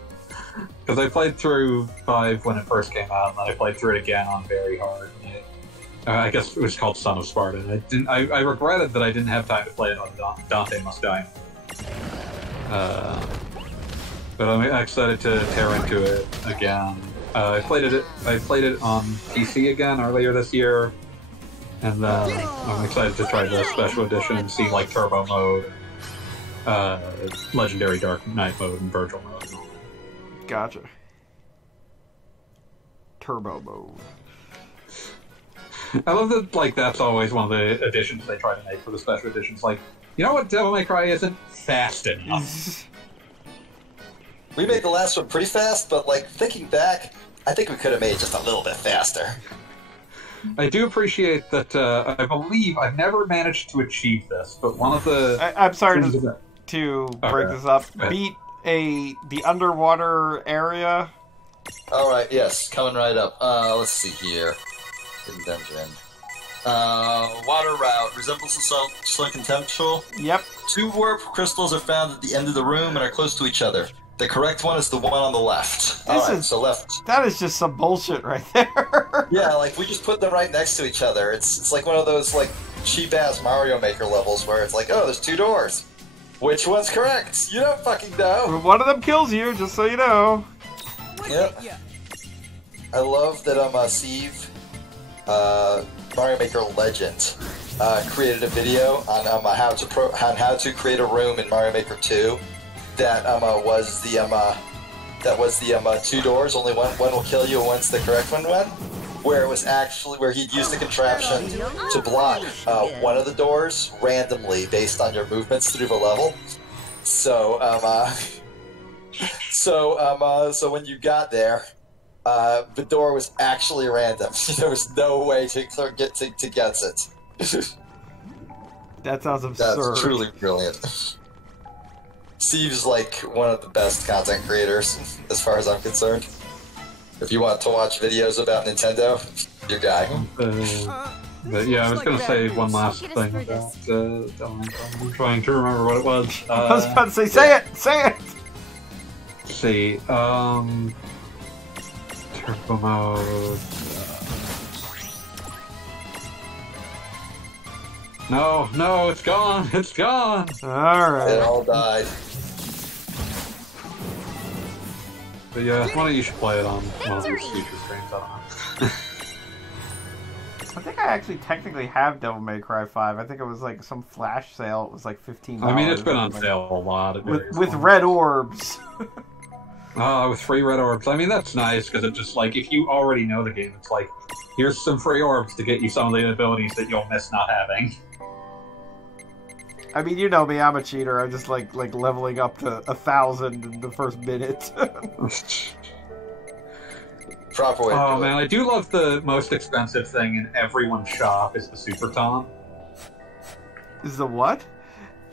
Because I played through 5 when it first came out, and then I played through it again on very hard. I guess it was called Son of Sparta. I regretted that I didn't have time to play it on Dante Must Die. But I'm excited to tear into it again. I played it on PC again earlier this year, and I'm excited to try the special edition and see like Turbo mode, Legendary Dark Knight mode, and Virgil mode. Gotcha. Turbo mode. I love that, like, that's always one of the additions they try to make for the special editions. Like, you know what Devil May Cry isn't? Fast enough. We made the last one pretty fast, but, like, thinking back, I think we could have made it just a little bit faster. I do appreciate that, I believe, I've never managed to achieve this, but one of the... I'm sorry to break this up. Beat the underwater area. Alright, yes, coming right up. Let's see here. Hidden dungeon. Water route resembles the sunken temple. Yep. 2 warp crystals are found at the end of the room and are close to each other. The correct one is the one on the left. Alright, so left. That is just some bullshit right there. Yeah, like, we just put them right next to each other. It's like one of those, like, cheap-ass Mario Maker levels where it's like, oh, there's 2 doors. Which one's correct? You don't fucking know. One of them kills you, just so you know. Yep. I love that Steve, Mario Maker Legend, created a video on how to create a room in Mario Maker 2 that was the 2 doors. Only one will kill you, and one's the correct one. Where it was actually where he'd used the contraption to block one of the doors randomly based on your movements through the level. So so when you got there, the door was actually random. There was no way to get to guess it. That sounds absurd. That's truly brilliant. Steve's like one of the best content creators, as far as I'm concerned. If you want to watch videos about Nintendo, your guy. But yeah, I was going to say one last thing about I'm trying to remember what it was. I was about to say, say it! Say it! Let's see, Turbo mode. No, it's gone! It's gone! Alright. It all died. But yeah, one of you should play it on one of these future streams, I don't know. I think I actually technically have Devil May Cry 5. I think it was like some flash sale. It was like $15. I mean, it's been on sale a lot. With red orbs. With free red orbs. I mean, that's nice, because it's just like, if you already know the game, it's like, here's some free orbs to get you some of the abilities that you'll miss not having. I mean, you know me, I'm a cheater. I'm just like leveling up to 1,000 in the first minute. Proper way to do man, it. I do love the most expensive thing in everyone's shop is the Super Taunt. Is the what?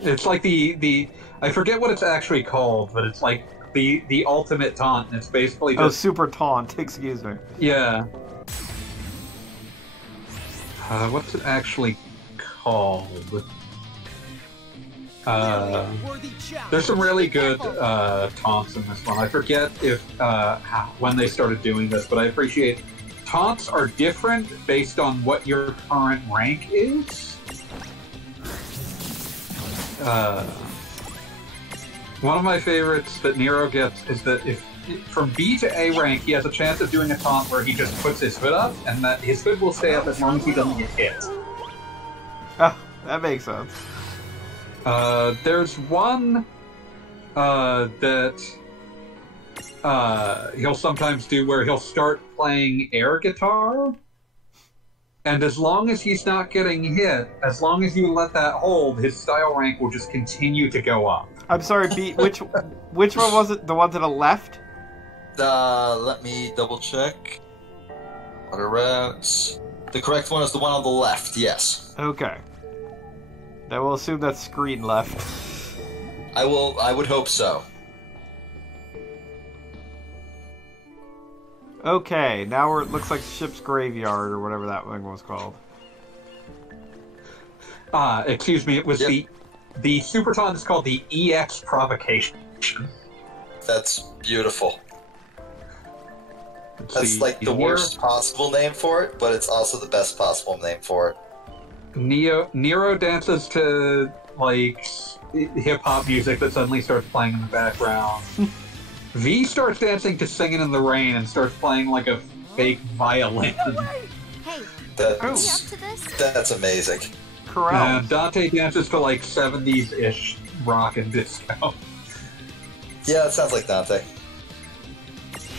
It's like the I forget what it's actually called, but it's like the ultimate taunt, and it's basically just... Oh, Super Taunt, excuse me. Yeah. What's it actually called? There's some really good taunts in this one. I forget if when they started doing this, but I appreciate taunts are different based on what your current rank is. One of my favorites that Nero gets is that if from B to A rank, he has a chance of doing a taunt where he just puts his hood up, and that his hood will stay up as long as he doesn't get hit. Oh, that makes sense. There's one that he'll sometimes do where he'll start playing air guitar, and as long as he's not getting hit, as long as you let that hold, his style rank will just continue to go up. I'm sorry, B. Which one was it? The one to the left? Let me double check. Water routes. The correct one is the one on the left. Yes. Okay. Then we'll assume that's screen left. I would hope so. Okay, now it looks like Ship's Graveyard or whatever that thing was called. Excuse me, it was the Super Taunt is called the EX Provocation. That's beautiful. That's like the Nero, worst possible name for it, but it's also the best possible name for it. Nero dances to, like, hip-hop music that suddenly starts playing in the background. V starts dancing to Singing in the Rain and starts playing, like, a fake violin. Hey, That's, are we up to this? that's amazing. Correct. And Dante dances to, like, 70s-ish rock and disco. Yeah, that sounds like Dante.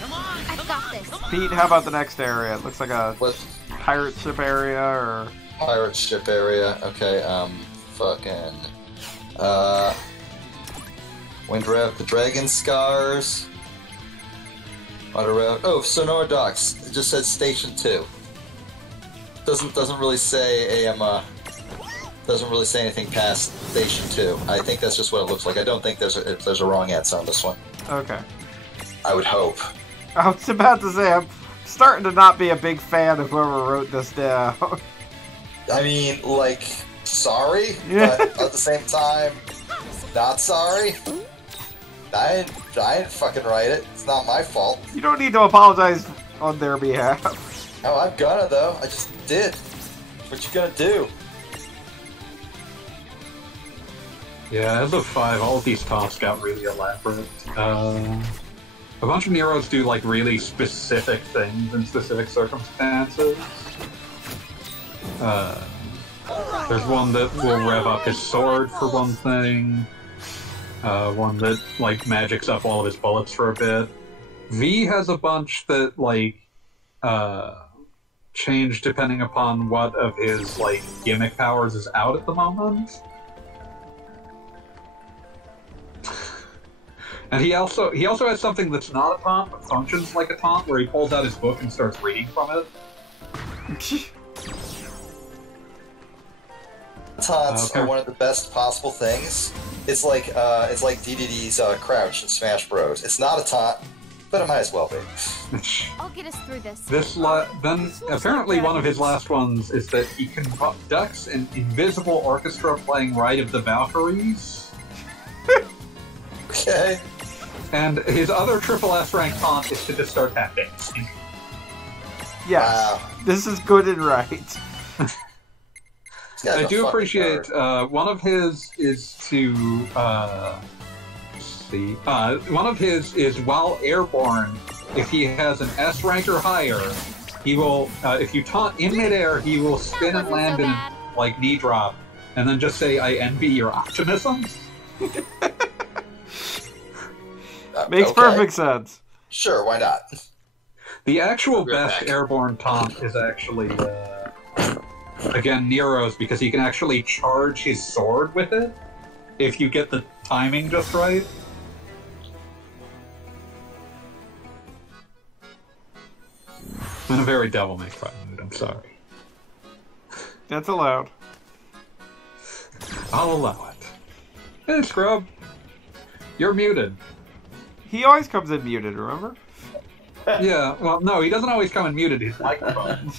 I've got this. Pete, how about the next area? It looks like a What? pirate ship area, or... Pirate ship area. Okay, fucking... Wind Rev, the Dragon Scars. Water Rev. Oh, Sonora Docks. It just says Station 2. Doesn't really say doesn't really say anything past Station 2. I think that's just what it looks like. I don't think there's a wrong answer on this one. Okay. I would hope. I was about to say, I'm starting to not be a big fan of whoever wrote this down. I mean, like, sorry, Yeah. but at the same time, not sorry. I didn't fucking write it. It's not my fault. You don't need to apologize on their behalf. Oh, I'm gonna, though. I just did. What you gonna do? Yeah, as of 5, all of these taunts got really elaborate. A bunch of Neros do, like, really specific things in specific circumstances. There's one that will rev up his sword for one thing. One that, like, magics up all of his bullets for a bit. V has a bunch that, like, change depending upon what of his, like, gimmick powers is out at the moment. And he also has something that's not a taunt, but functions like a taunt, where he pulls out his book and starts reading from it. Taunts are one of the best possible things. It's like DDD's crouch in Smash Bros. It's not a taunt, but it might as well be. I'll get us through this. Then apparently one of his last ones is that he conducts an invisible orchestra playing Ride of the Valkyries. Okay. And his other triple S rank taunt is to just start tap dancing. Yes. Wow. This is good and right. I do appreciate one of his is to let's see. One of his is while airborne, if he has an S rank or higher, he will if you taunt in midair, he will spin and land in like knee drop, and then just say, "I envy your optimism." Makes perfect sense. Sure, why not? The actual best airborne taunt is actually again Nero's, because he can actually charge his sword with it. if you get the timing just right. I'm in a very Devil May Cry mood, I'm sorry. That's allowed. I'll allow it. Hey, Scrub. You're muted. He always comes in muted, remember? Yeah, well, no, he doesn't always come in muted. His microphone.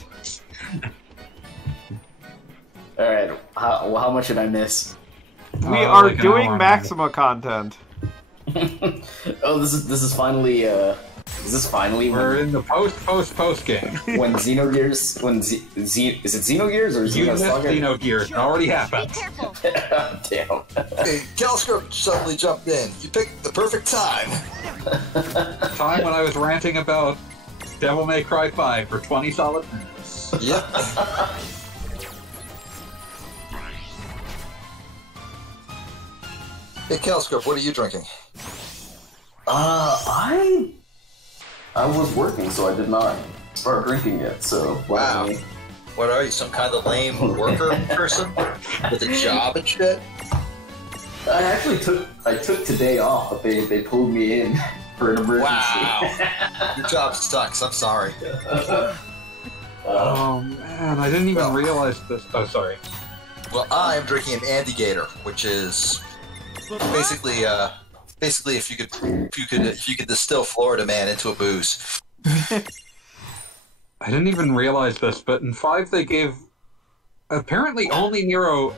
Alright, how much did I miss? We are like an doing hour. Maxima content. Oh, this is finally, is this finally We're when, in the post game. when Xenogears, is it Xenogears or You missed Xenosaga? Xenogears. It already Be happened. careful. Damn. Hey, CaliScrub suddenly jumped in. You picked the perfect time. Time when I was ranting about Devil May Cry 5 for 20 solid minutes. Yep. Hey, CaliScrub, what are you drinking? I was working, so I did not start drinking yet, so... Wow. What are you, some kind of lame worker person with a job and shit? I actually took today off, but they pulled me in for an emergency. Wow. Your job sucks. I'm sorry. Oh man, I didn't even realize this. Oh, sorry. Well, I'm drinking an Andy Gator, which is basically if you could distill Florida Man into a booze. I didn't even realize this, but in 5 they gave apparently only Nero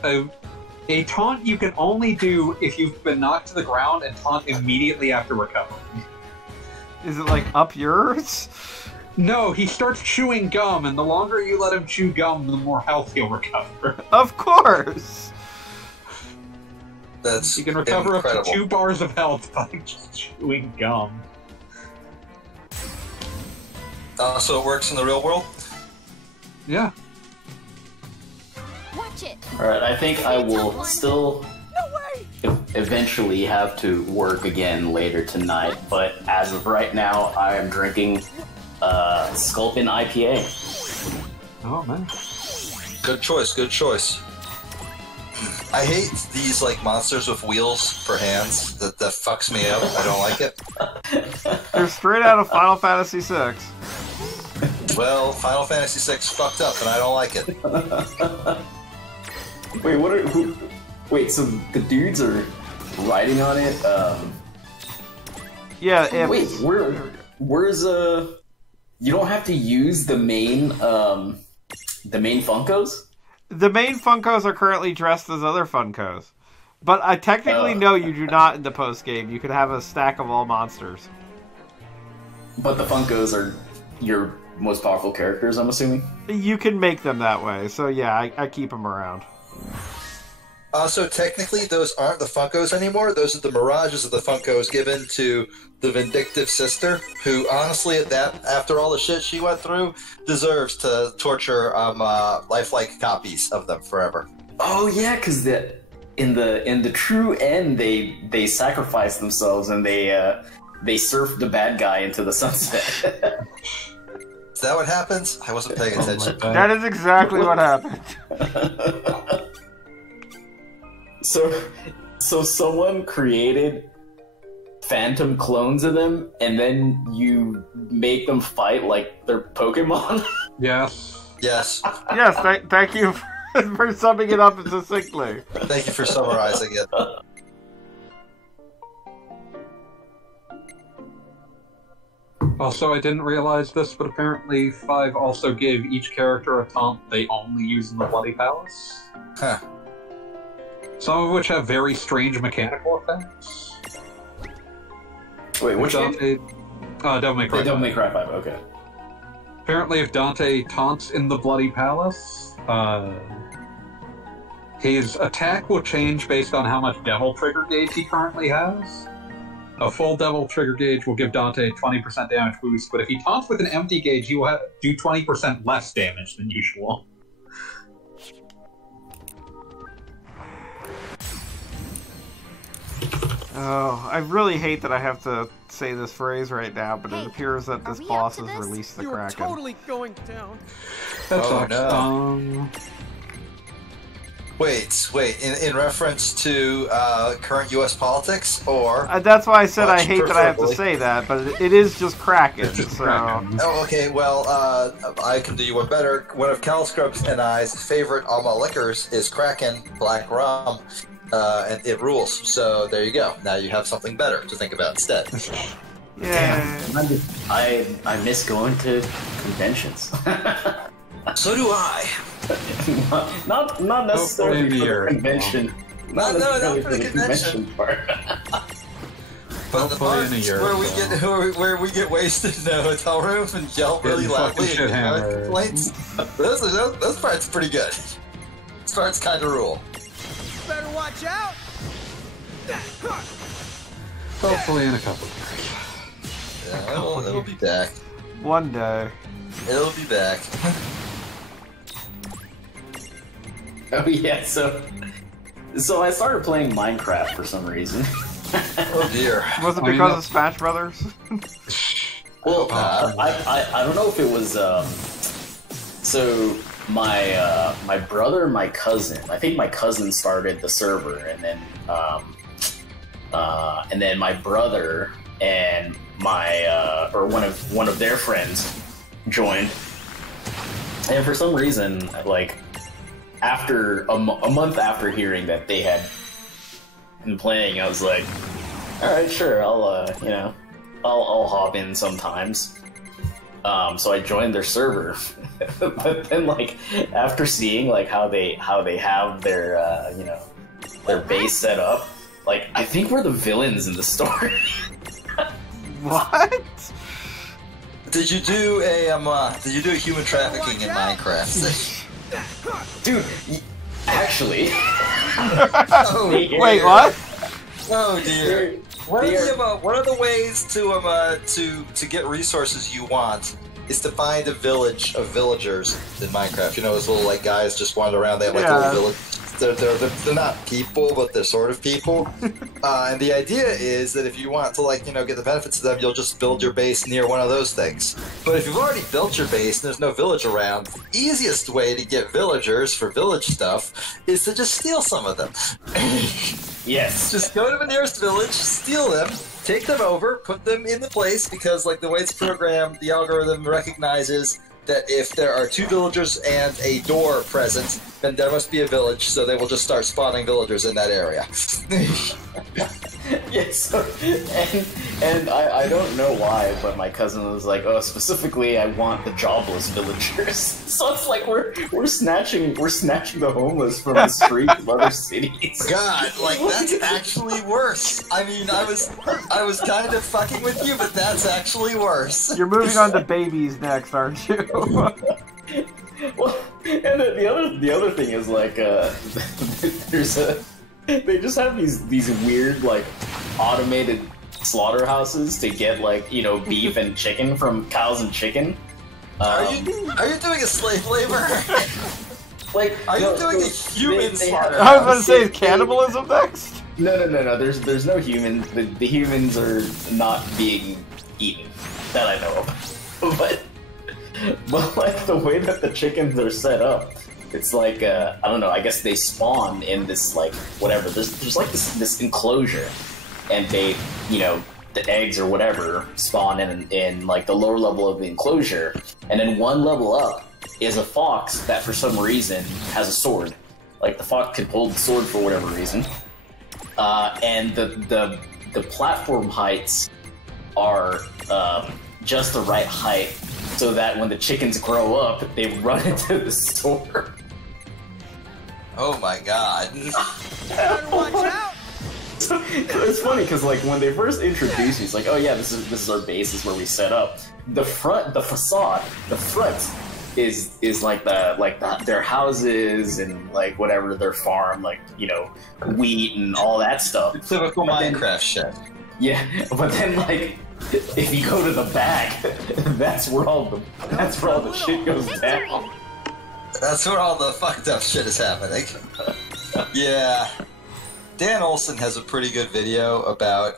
a taunt you can only do if you've been knocked to the ground and taunt immediately after recovering. Is it like up yours? No, he starts chewing gum, and the longer you let him chew gum, the more health he'll recover. Of course! That's You can recover incredible. up to 2 bars of health by just chewing gum. So it works in the real world? Yeah. Watch it. Alright, I think I will still eventually have to work again later tonight, but as of right now, I am drinking Sculpin IPA. Oh man. Good choice, good choice. I hate these like monsters with wheels for hands. That fucks me up. I don't like it. They're straight out of Final Fantasy VI. Well, Final Fantasy VI fucked up, and I don't like it. Wait, wait, so the dudes are riding on it? Yeah, Wait, where's you don't have to use the main Funkos? the main Funkos are currently dressed as other Funkos. But I technically know you do not in the post game. You could have a stack of all monsters. But the Funkos are your most powerful characters, I'm assuming? You can make them that way. So yeah, I keep them around. So technically, those aren't the Funkos anymore. Those are the mirages of the Funkos given to the vindictive sister, who honestly, after all the shit she went through, deserves to torture lifelike copies of them forever. Oh yeah, because in the true end, they sacrifice themselves and they surf the bad guy into the sunset. Is that what happens? I wasn't paying attention. That is exactly what happened. So someone created phantom clones of them, and then you make them fight like they're Pokemon? Yes. Yes. Yes, thank you for summing it up succinctly. Thank you for summarizing it. Also, I didn't realize this, but apparently 5 also gave each character a taunt they only use in the Bloody Palace. Huh. Some of which have very strange mechanical effects. Wait, which game? Devil May Cry. They don't make Cry 5, okay. Apparently, if Dante taunts in the Bloody Palace, his attack will change based on how much Devil Trigger Gauge he currently has. A full Devil Trigger Gauge will give Dante 20% damage boost, but if he taunts with an empty gauge, he will do 20% less damage than usual. Oh, I really hate that I have to say this phrase right now, but it appears that this boss has released the You're Kraken. totally going down. That Oh, sucks. no. Wait. In reference to current U.S. politics, or that's why I said I much hate that I have to preferably- say that, but it is just Kraken. It's just So Kraken. Oh, okay. Well, I can do you one better. One of CaliScrub's and I's favorite Alma liquors is Kraken Black Rum, and it rules. So there you go. Now you have something better to think about instead. yeah. I miss going to conventions. So do I. not necessarily Hopefully for you're- the convention. No, Not not necessarily for for the the convention. convention part. But the Hopefully in a parts year where or we so. where we get wasted in a hotel room and yell really Getting loudly fucking and make shit-hammered. complaints, those parts are pretty good. Those parts kind of rule. Better watch out. Hopefully in a couple of years. Yeah, it'll be back. One day. It'll be back. Oh yeah, so I started playing Minecraft for some reason. Oh dear. Was it I mean, because that- of Smash Brothers? Well, Uh, I don't know if it was so my brother and my cousin. I think my cousin started the server, and then my brother and my or one of their friends joined. And for some reason, like after a month after hearing that they had been playing, I was like, all right, sure, I'll hop in sometimes. So I joined their server, but then like after seeing like how they have their their base set up, like I think we're the villains in the story. What? Did you do a human trafficking in Minecraft? Dude, actually, Oh, Wait, what? Oh dear. One of the ways to get resources you want is to find a village of villagers in Minecraft. You know, those little like guys just wander around. They have like Yeah. little village. They're not people, but they're sort of people. And the idea is that if you want to get the benefits of them, you'll just build your base near one of those things. But if you've already built your base and there's no village around, the easiest way to get villagers for village stuff is to just steal some of them. yes, Just go to the nearest village, steal them, take them over, put them in the place, because like the way it's programmed, the algorithm recognizes that if there are two villagers and a door present, then there must be a village, so they will just start spawning villagers in that area. yes, and I don't know why, but my cousin was like, oh, specifically, I want the jobless villagers. So it's like we're snatching the homeless from the streets of other cities. God, like that's actually worse. I mean, I was kind of fucking with you, but that's actually worse. You're moving on to babies next, aren't you? Well, and the other thing is like they just have these weird like automated slaughterhouses to get like beef and chicken from cows and chicken. Are you doing a slave labor? Like Are you no, doing a human they have- slaughter? I was about to say, is cannibalism next? No. There's no human. The humans are not being eaten that I know of. But like the way that the chickens are set up, it's like I don't know. I guess they spawn in this like whatever. There's like this enclosure, and they the eggs or whatever spawn in like the lower level of the enclosure, and then one level up is a fox that for some reason has a sword. Like the fox can hold the sword for whatever reason, and the platform heights are just the right height so that when the chickens grow up, they run into the store. Oh my god. Better watch out. So, it's funny because like when they first introduced me, it's like, oh yeah, this is our base, this is where we set up. The front is like their houses and like whatever their farm, like wheat and all that stuff. Typical But then- Minecraft shit. Yeah, but then like if you go to the back, that's where all the shit goes down. That's where all the fucked up shit is happening. Yeah. Dan Olson has a pretty good video about,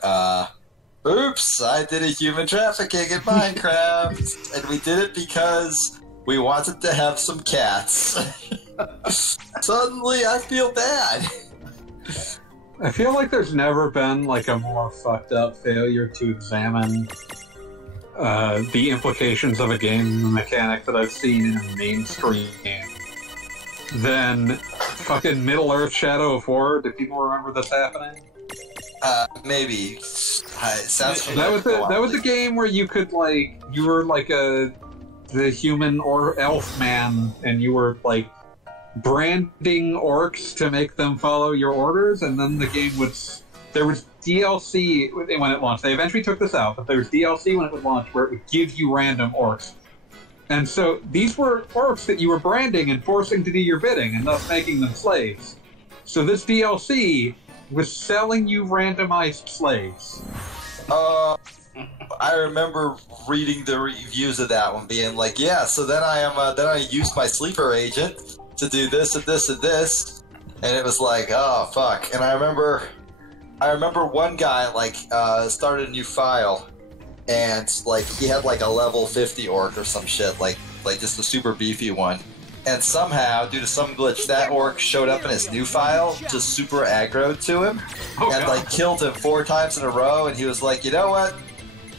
oops, I did a human trafficking in Minecraft, and we did it because we wanted to have some cats. Suddenly, I feel bad. I feel like there's never been like a more fucked up failure to examine the implications of a game mechanic that I've seen in a mainstream game than fucking Middle-earth Shadow of War. Do people remember this happening? Maybe. Sounds That was a game where you could you were like the human or elf man, and you were like branding orcs to make them follow your orders, and then the game there was DLC when it launched. They eventually took this out, but there was DLC when it would launch where it would give you random orcs. And so these were orcs that you were branding and forcing to do your bidding, and thus making them slaves. So this DLC was selling you randomized slaves. I remember reading the reviews of that one, being like, "Yeah, so then I used my sleeper agent to do this and this and this," and it was like, "Oh fuck!" And I remember one guy started a new file, and he had a level 50 orc or some shit, like just a super beefy one. And somehow, due to some glitch, that orc showed up in his new file, just super aggroed to him, and killed him 4 times in a row. And he was like, "You know what?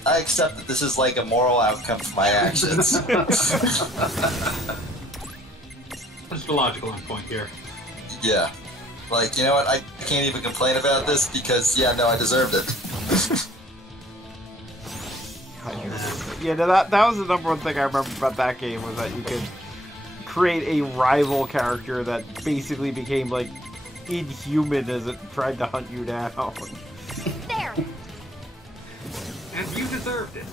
I accept that this is a moral outcome for my actions." What's the logical endpoint here? Yeah. You know what? I can't even complain about this because, yeah, no, I deserved it. Yeah, no, that was the number one thing I remember about that game, was that you could create a rival character that basically became inhuman as it tried to hunt you down. There. And you deserved it.